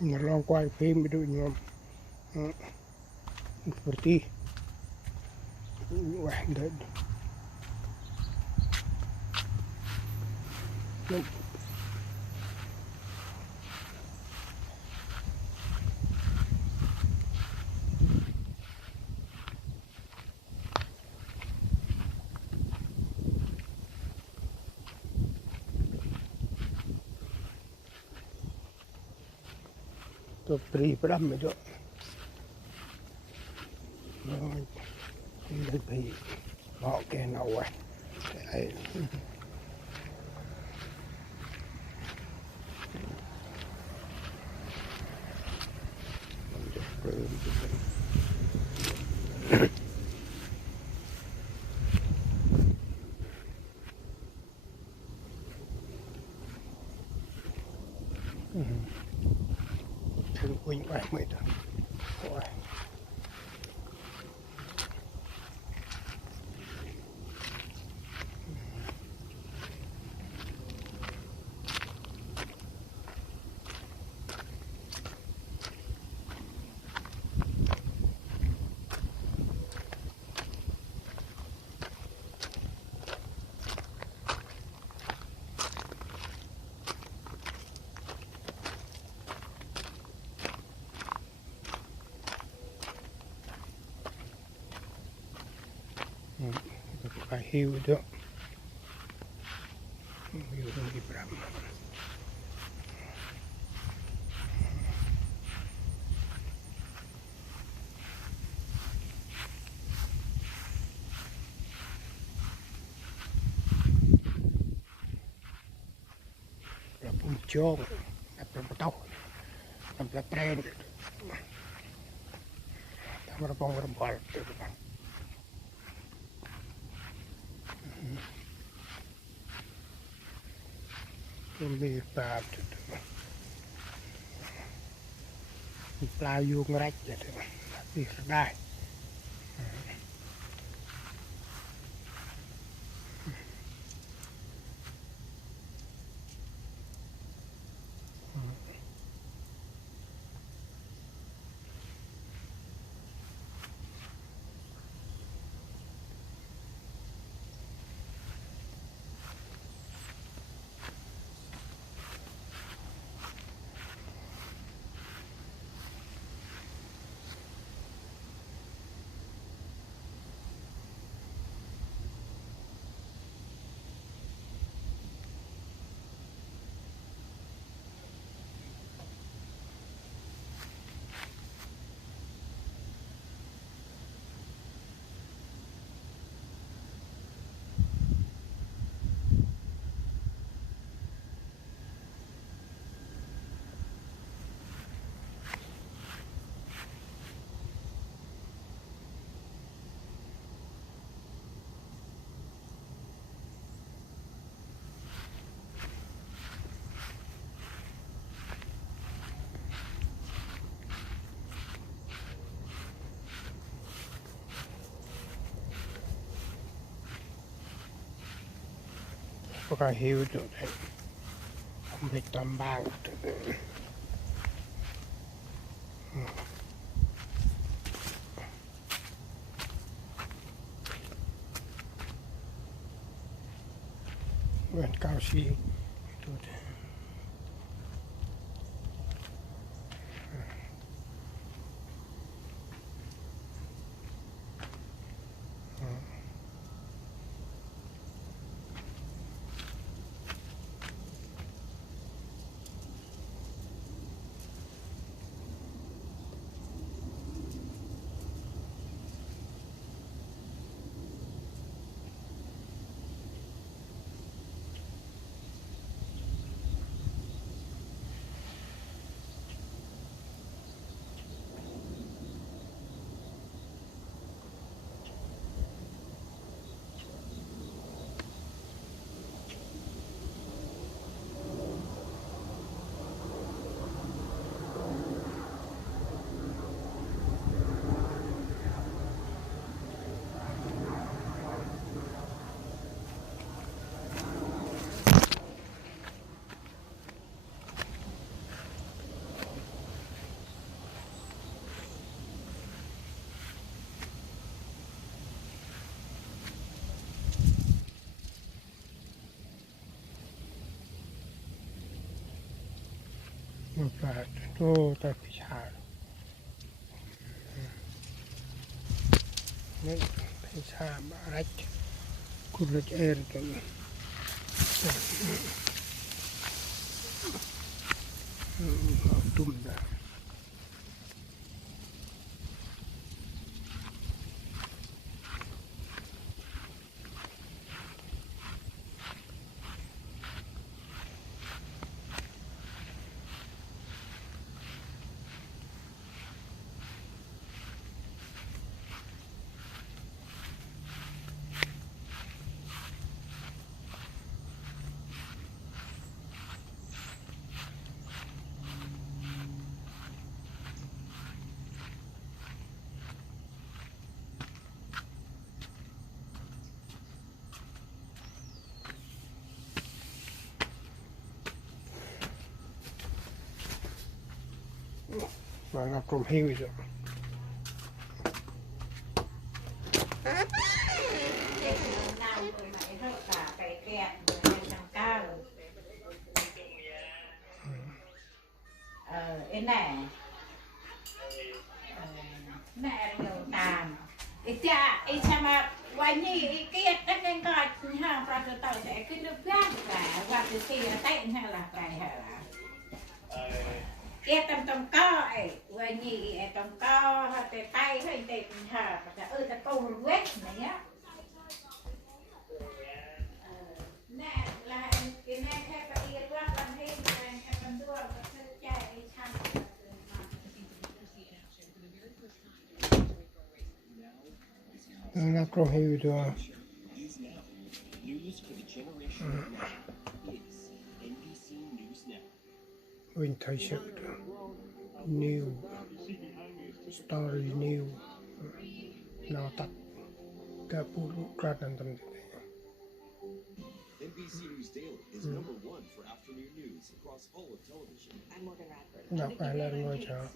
Mà lo quay phim với đội nhóm seperti wah đấy tôi pri pram itu đây bị họ cái nào vậy cái thường quỳnh vậy mới được phải hiểu được hiểu được cái pram là bún chông là tàu là tren Tamara pong rempalมีปลาปลายุงรัดเลยนี่ได้ Có hiểu được đấy không biết tầm bao bên cao xi một là tôi tại phải xả nên phải xả mà rách cũng rất êm rồi tùm ra mà gặp trộm heo rồi nè nè nhiều tàn ít mà quay như kia tất nhiên coi ha và từ từ sẽ cứ nước gác và từ khi tay hay là phải hả kia tầm co ấy quay như tầm co hoặc tay hay tay hả và ta câu quét này nhá nè là cái nè hay phải đi qua làm thêm hay làm đua và chạy chăm gặp trộm heo rồi mình thấy sự new story new nào tắt cả phụ ra đàn tâm NBC News Daily is number one for afternoon news across all of television. I'm Morgan Radford. đọc ai là ngôi chợ